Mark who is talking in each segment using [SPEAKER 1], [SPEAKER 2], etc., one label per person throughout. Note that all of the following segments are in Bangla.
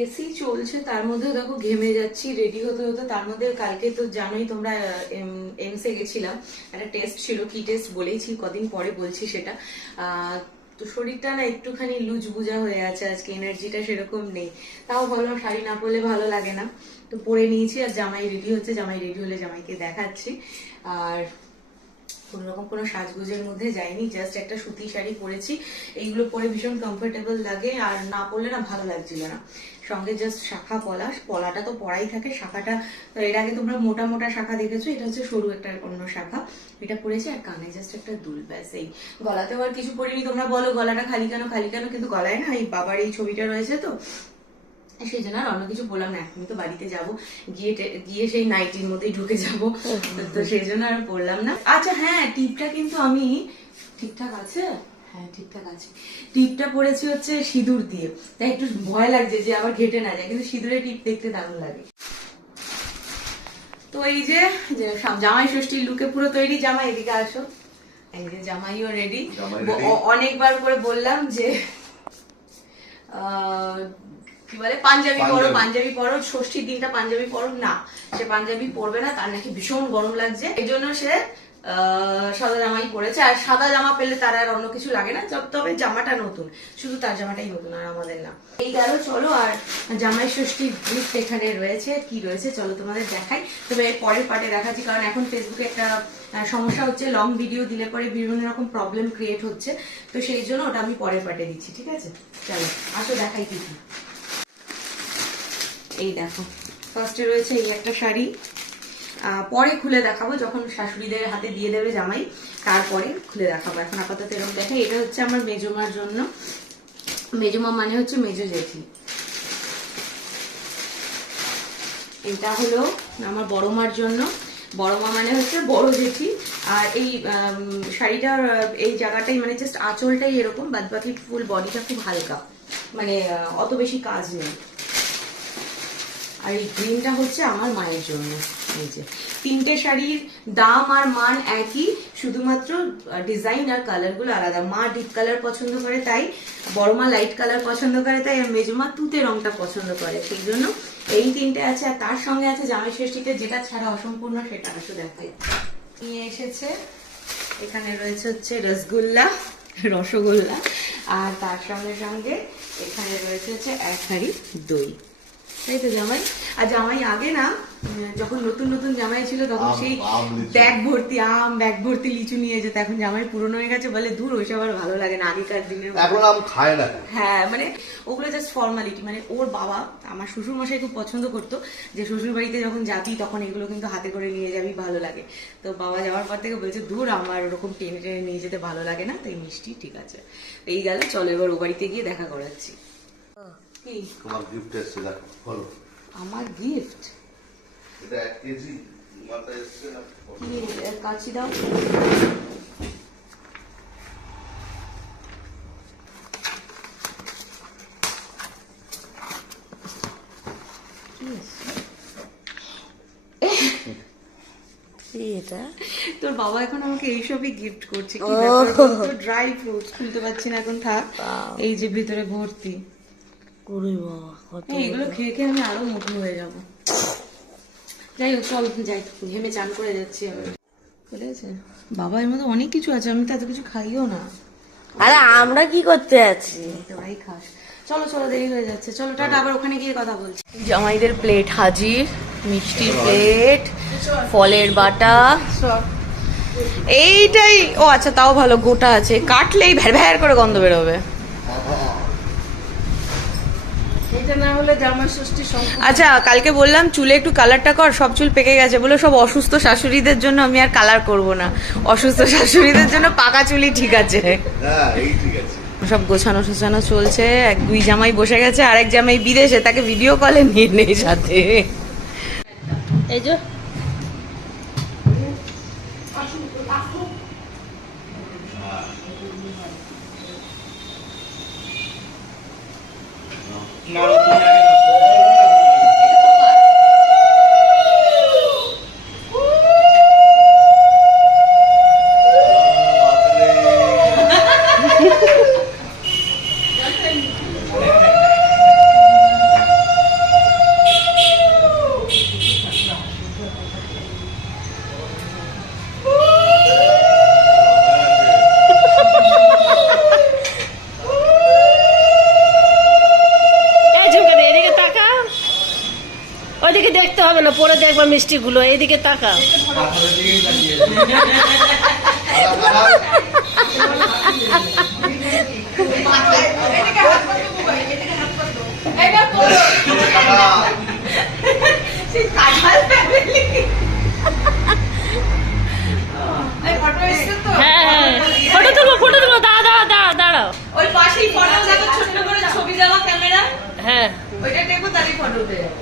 [SPEAKER 1] এসি চলছে, তার মধ্যে দেখো ঘেমে যাচ্ছি রেডি হতে হতে তার মধ্যে কালকে তো জানোই তোমরা এমসে গেছিলাম, একটা টেস্ট ছিল, কি টেস্ট বলেইছি, কদিন পরে বলছি সেটা। তো শরীরটা না একটুখানি লুজ বুজা হয়ে আছে, আজকে এনার্জিটা সেরকম নেই। তাও ভাবলাম শাড়ি না পরলে ভালো লাগে না। তো পরে নিয়েছি, আর জামাই রেডি হচ্ছে, জামাই রেডি হলে জামাইকে দেখাচ্ছি। আর কোনো রকম কোনো সাজগোজের মধ্যে যাইনি জাস্ট একটা সুতি শাড়ি পরেছি। এইগুলো পরে ভীষণ কমফোর্টেবল লাগে, আর না পরলে না ভালো লাগছিল না। সঙ্গে জাস্ট শাখা পলাশ পলাটা তো পরাই থাকে, শাখাটা, এর আগে তোমরা মোটা মোটা শাখা দেখেছ, এটা হচ্ছে সরু একটা অন্য শাখা। এটা পরেছি, আর কানে জাস্ট একটা দুল, ব্যাস এই। গলাতেও আর কিছু পরিনি, তোমরা বলো গলাটা খালি কেন খালি কেন, কিন্তু গলায় না এই বাবার এই ছবিটা রয়েছে তো সেই জন্য আর অন্য কিছু বললাম না এখনই তো বাড়িতে যাব। গিয়ে গিয়ে সেই নাইটির মধ্যেই ঢুকে যাব। তো সেই জন্য আর বললাম না। আচ্ছা হ্যাঁ টিপটা কিন্তু আমি ঠিকঠাক আছে? হ্যাঁ ঠিকঠাক আছে। টিপটা পড়েছি হচ্ছে সিঁদুর দিয়ে। তাই একটু ভয় লাগছে যে আবার ঘেটে না যায় কিন্তু সিঁদুরের টিপ দেখতে দারুণ লাগে। তো এই যে জামাই ষষ্ঠীর লুকে পুরো তৈরি। জামাই এদিকে আসো। এই যে জামাইও রেডি অনেকবার করে বললাম যে আহ, কি বলে? পাঞ্জাবি পরো
[SPEAKER 2] পাঞ্জাবি।
[SPEAKER 1] পরো ষষ্ঠীর দিনটা পাঞ্জাবি পরো? না সে পাঞ্জাবি পরবে না তার নাকি ভীষণ গরম লাগছে। এই জন্য সে সাদা জামাই পরেছে। আর সাদা জামা পেলে তার আর অন্য কিছু লাগে না তবে জামাটা নতুন। শুধু তার জামাটাই নতুন আর আমাদের না। এই গেল চলো আর জামাই ষষ্ঠীর গিফট এখানে রয়েছে। কি রয়েছে? চলো তোমাদের দেখাই। তবে এর পরের পার্টে দেখাচ্ছি কারণ এখন ফেসবুকে একটা সমস্যা হচ্ছে লং ভিডিও দিলে পরে বিভিন্ন রকম প্রবলেম ক্রিয়েট হচ্ছে। তো সেই জন্য ওটা আমি পরের পার্টে দিচ্ছি ঠিক আছে? চলো আসো দেখাই কি কি। এই দেখো ফার্স্টে রয়েছে এই একটা শাড়ি। পরে খুলে দেখাবো, যখন শাশুড়িদের হাতে দিয়ে দেবে জামাই, তারপরে খুলে দেখাবো। এখন আপাতত এরকম দেখে, এটা হচ্ছে আমার মেজমার জন্য। মেজমা মানে হচ্ছে মেজো জেঠি। এটা হলো আমার বড় মার জন্য। বড় মা মানে হচ্ছে বড় জেঠি। আর এই শাড়িটার, এই জায়গাটাই মানে জাস্ট আঁচলটাই এরকম, বাদবাকি ফুল বডিটা খুব হালকা। মানে অত বেশি কাজ নেই। আর এই গ্রিনটা হচ্ছে আমার মায়ের জন্য। এই যে, তিনটে শাড়ির দাম আর মান একই, শুধুমাত্র ডিজাইন আর কালারগুলো আলাদা। মা ডিপ কালার পছন্দ করে তাই বড় মা লাইট কালার পছন্দ করে তাই, আর মেজমা তুতে রংটা পছন্দ করে। সেই জন্য এই তিনটে আছে, আর তার সঙ্গে আছে জামাই ষষ্ঠীতে, যেটা ছাড়া অসম্পূর্ণ সেটা আসলে দেখাই নিয়ে এসেছে, এখানে রয়েছে হচ্ছে রসগোল্লা রসগোল্লা, আর তার সঙ্গে সঙ্গে এখানে রয়েছে হচ্ছে এক হাঁড়ি দই। তাই তো জামাই। আর জামাই আগে না যখন নতুন নতুন জামাই ছিল তখন সেই ব্যাগ ভর্তি আম ব্যাগ ভর্তি লিচু নিয়ে যেত। এখন জামাই পুরনো হয়ে গেছে বলে দূর ওইসব আর ভালো লাগে না আগেকার দিনের
[SPEAKER 2] এখন আম খায় না
[SPEAKER 1] হ্যাঁ মানে ওগুলো জাস্ট ফর্মালিটি মানে ওর বাবা আমার শ্বশুর মশাই খুব পছন্দ করতো যে শ্বশুর বাড়িতে যখন যাবি তখন এগুলো কিন্তু হাতে করে নিয়ে যাবি ভালো লাগে। তো বাবা যাওয়ার পর থেকে বলছে দূর আমার ওরকম টেনে টেনে নিয়ে যেতে ভালো লাগে না তাই মিষ্টি ঠিক আছে। এই গেল চলো এবার ও বাড়িতে গিয়ে দেখা করাচ্ছি। কি?
[SPEAKER 2] তোমার গিফট এসছে দেখো বলো।
[SPEAKER 1] আমার গিফট
[SPEAKER 2] এটা এক কেজি মাথা এসছে না?
[SPEAKER 1] কি কাচি দাও।
[SPEAKER 3] এটা?
[SPEAKER 1] তোর বাবা এখন আমাকে এইসবই গিফট করছে। কি ড্রাই ফ্রুটস খুলতে পারছি না এখন থাক। এই যে ভিতরে ভর্তি।
[SPEAKER 3] করে বাবা কত
[SPEAKER 1] এগুলো খেয়ে খেয়ে আমি আরও মোটু হয়ে যাব। যাই হোক চল যাই ঘেমে চান করে যাচ্ছি চলে গেছে বাবা এর মধ্যে অনেক কিছু আছে আমি তো এত কিছু খাইও না।
[SPEAKER 3] আরে আমরা কি করতে আছি
[SPEAKER 1] তোরাই খাস। চলো চলো দেরি হয়ে যাচ্ছে। চলো টাটা আবার ওখানে গিয়ে কথা বলছি। জামাইদের প্লেট হাজির মিষ্টির প্লেট ফলের বাটা। এইটাই ও আচ্ছা তাও ভালো গোটা আছে। কাটলেই ভ্যার ভ্যার করে গন্ধ বেরোবে। আচ্ছা কালকে বললাম চুলে একটু কালারটা কর সব চুল পেকে গেছে বলে সব অসুস্থ শাশুড়িদের জন্য আমি আর কালার করব না। অসুস্থ শাশুড়িদের জন্য পাকা চুলই ঠিক আছে। সব গোছানো শোছানো চলছে এক দুই জামাই বসে গেছে আর এক জামাই বিদেশে তাকে ভিডিও কলে নিয়ে নেই সাথে।
[SPEAKER 3] এই যে।
[SPEAKER 1] La এসছে তো?
[SPEAKER 3] হ্যাঁ হ্যাঁ ফটো তুলবো ফটো তুলবো দাঁড়া দাঁড়া দাঁড়া দাঁড়াও।
[SPEAKER 1] ওই পাশেই photo দেখো, ছোট্ট করে ছবি দেওয়া ক্যামেরা
[SPEAKER 3] হ্যাঁ।
[SPEAKER 1] ওইটা টেপো তারই ফটো উঠে যাবে ভিডিওর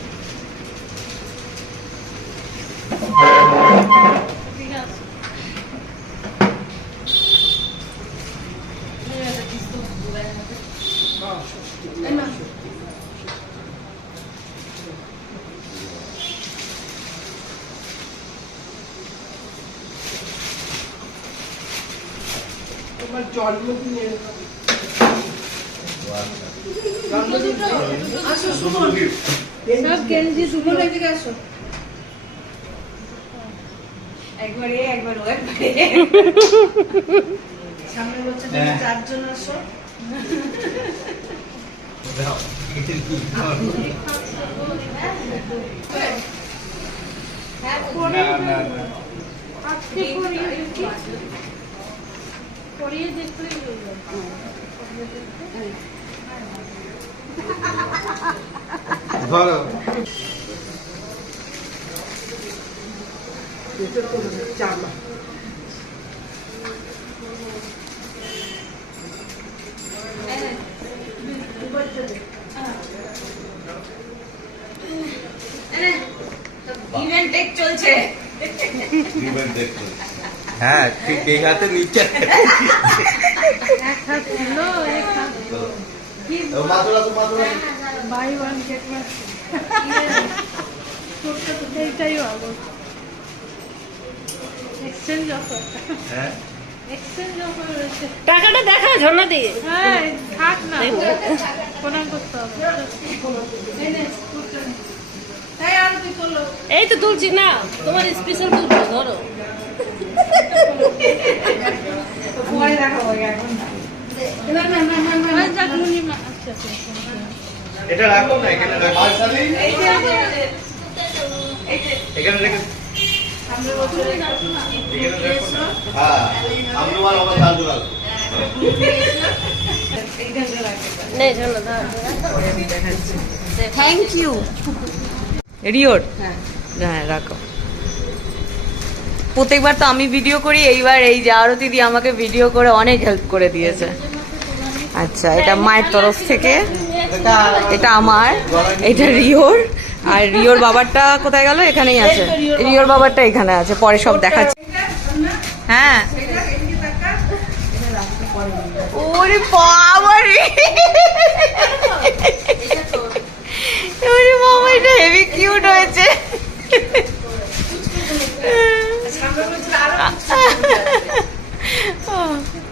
[SPEAKER 3] হয়ে গেছে হয়ে গেছে
[SPEAKER 1] ছাড়লাম ছাড়লাম ছাড়লাম আমি রাখতে পারছি না
[SPEAKER 4] জন্মদিনেরও আছে জন্মদিনের
[SPEAKER 2] একবার
[SPEAKER 4] জন্মদিন
[SPEAKER 1] একবারে ও একবারে
[SPEAKER 4] সামনের বছর
[SPEAKER 2] হ্যাঁ।
[SPEAKER 4] চারজন আসো
[SPEAKER 2] দাও, এটার কি খাওয়া? না, না, না। ধরো
[SPEAKER 1] ইভেন্ট টেক চলছে
[SPEAKER 2] Event দেখতে। হ্যাঁ ঠিক এই হাতে নিচে
[SPEAKER 5] বাই ওয়ান গেট ওয়ান এইটাই ভালো এক্সচেঞ্জ অফার
[SPEAKER 2] হ্যাঁ
[SPEAKER 5] এক্সচেঞ্জ অফার রয়েছে
[SPEAKER 3] টাকাটা দেখা ঝর্ণা দি
[SPEAKER 5] হ্যাঁ থাক না প্রণাম করতে হবে এই
[SPEAKER 3] তো তুলছি না তোমার স্পেশাল তুলবো ধরো।
[SPEAKER 1] পরে দেখাবো এখন না
[SPEAKER 5] না না না না না যাক মুনিমা
[SPEAKER 2] এটা রাখো না এখানে রাখো এখানে রেখে
[SPEAKER 1] থ্যাংক ইউ রিওর হ্যাঁ রাখো। প্রত্যেকবার তো আমি ভিডিও করি এইবার এই যে আরতি দি আমাকে ভিডিও করে অনেক হেল্প করে দিয়েছে। আচ্ছা এটা মায়ের তরফ থেকে। এটা আমার। এটা রিওর আর রিওর বাবারটা কোথায় গেল? এখানেই আছে। রিওর বাবারটা এখানে আছে পরে সব দেখাচ্ছি। হ্যাঁ। ওরে বাবা রে ওরে বাবা এটা হেভি কিউট হয়েছে। Oh.